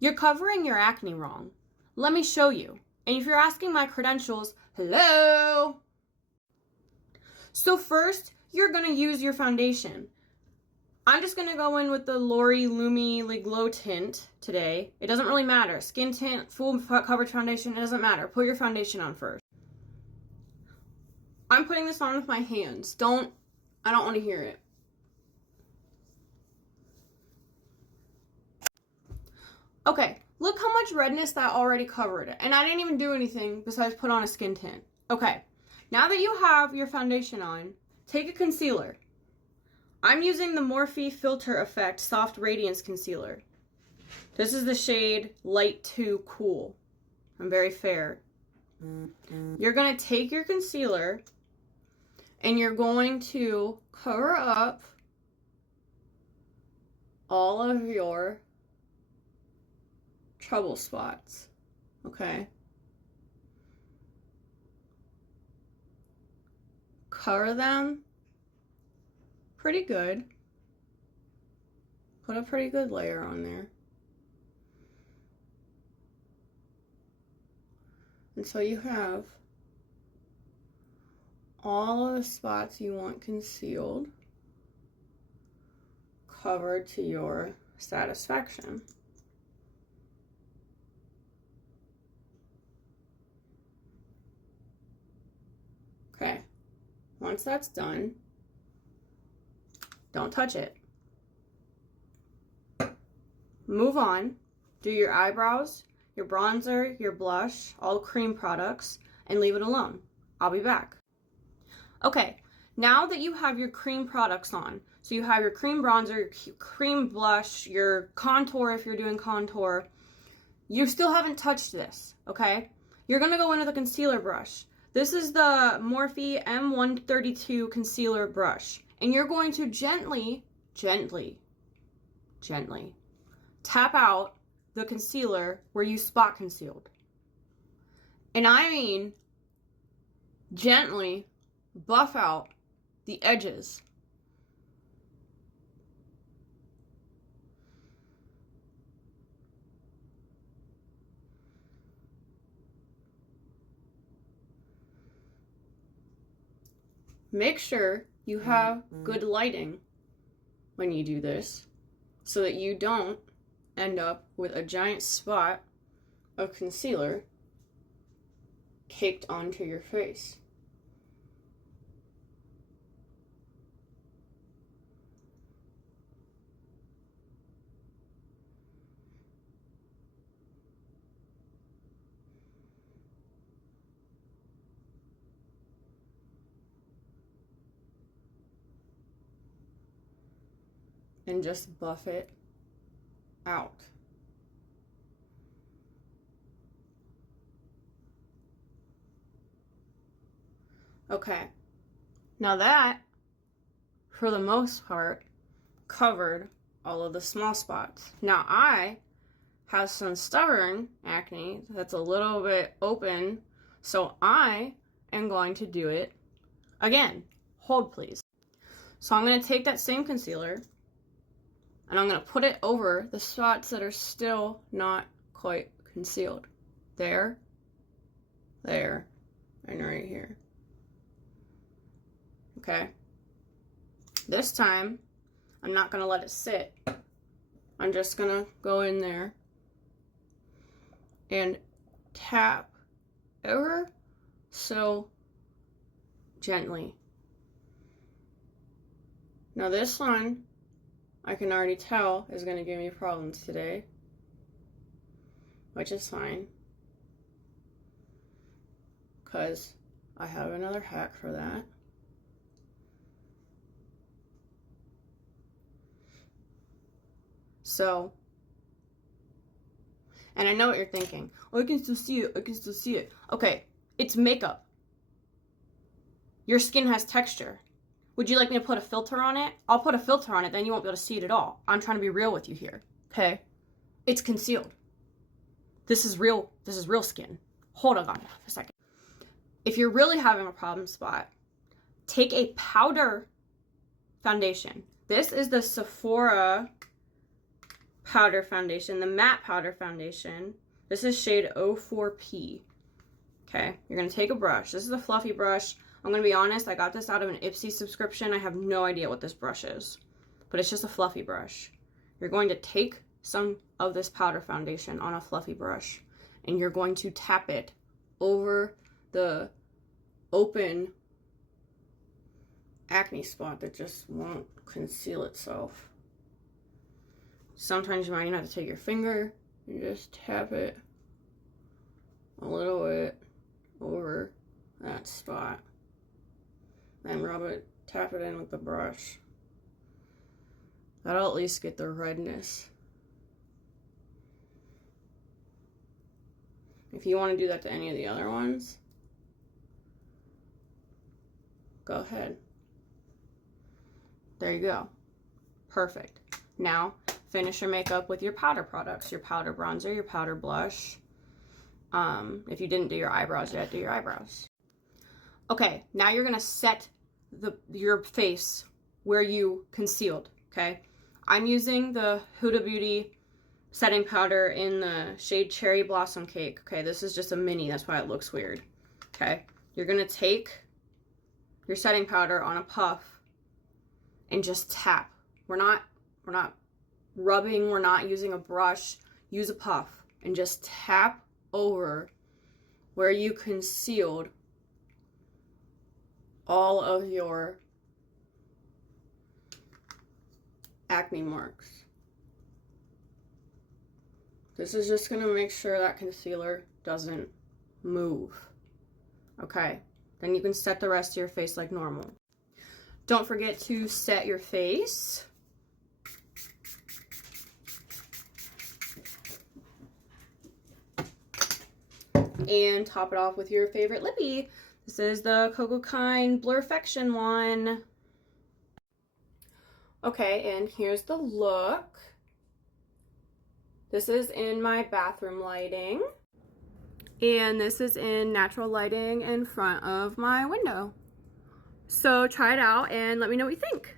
You're covering your acne wrong. Let me show you. And if you're asking my credentials, hello! So first, you're gonna use your foundation. I'm just gonna go in with the Lori Lumi Glow Tint today. It doesn't really matter. Skin tint, full coverage foundation, it doesn't matter. Put your foundation on first. I'm putting this on with my hands. I don't want to hear it. Okay, look how much redness that already covered. And I didn't even do anything besides put on a skin tint. Okay, now that you have your foundation on, take a concealer. I'm using the Morphe Filter Effect Soft Radiance Concealer. This is the shade Light 2 Cool. I'm very fair. You're going to take your concealer and you're going to cover up all of your trouble spots, okay? Cover them pretty good. Put a pretty good layer on there. And so you have all of the spots you want concealed covered to your satisfaction. Okay, once that's done, don't touch it. Move on, do your eyebrows, your bronzer, your blush, all cream products, and leave it alone. I'll be back. Okay, now that you have your cream products on, so you have your cream bronzer, your cream blush, your contour if you're doing contour, you still haven't touched this, okay? You're gonna go in with a concealer brush. This is the Morphe M132 concealer brush, and you're going to gently tap out the concealer where you spot concealed. And I mean gently buff out the edges. Make sure you have good lighting when you do this so that you don't end up with a giant spot of concealer caked onto your face. And just buff it out. Okay, now that, for the most part, covered all of the small spots. Now I have some stubborn acne that's a little bit open, so I am going to do it again. Hold please. So I'm going to take that same concealer and I'm going to put it over the spots that are still not quite concealed. There, and right here. Okay? This time, I'm not going to let it sit. I'm just going to go in there and tap ever so gently. Now this one, I can already tell is going to give me problems today, which is fine, because I have another hack for that. So, and I know what you're thinking. Oh, I can still see it. Okay, it's makeup. Your skin has texture. Would you like me to put a filter on it? I'll put a filter on it, then you won't be able to see it at all. I'm trying to be real with you here, okay? It's concealed. This is real skin. Hold on for a second. If you're really having a problem spot, take a powder foundation. This is the Sephora powder foundation, the matte powder foundation. This is shade 04P. Okay, you're gonna take a brush. This is a fluffy brush. I'm gonna be honest, I got this out of an Ipsy subscription. I have no idea what this brush is, but it's just a fluffy brush. You're going to take some of this powder foundation on a fluffy brush, and you're going to tap it over the open acne spot that just won't conceal itself. Sometimes you might even have to take your finger and just tap it a little bit over that spot and rub it, tap it in with the brush. That'll at least get the redness. If you want to do that to any of the other ones, go ahead. There you go. Perfect. Now, finish your makeup with your powder products, your powder bronzer, your powder blush. If you didn't do your eyebrows yet, do your eyebrows. Okay, now you're gonna set your face where you concealed, okay? I'm using the Huda Beauty setting powder in the shade Cherry Blossom Cake. Okay, this is just a mini, that's why it looks weird. Okay, you're gonna take your setting powder on a puff and just tap. We're not rubbing, we're not using a brush. Use a puff and just tap over where you concealed all of your acne marks. This is just gonna make sure that concealer doesn't move. Okay, then you can set the rest of your face like normal. Don't forget to set your face. And top it off with your favorite lippy. This is the Coco Kind Blurfection one. Okay, and here's the look. This is in my bathroom lighting. And this is in natural lighting in front of my window. So try it out and let me know what you think.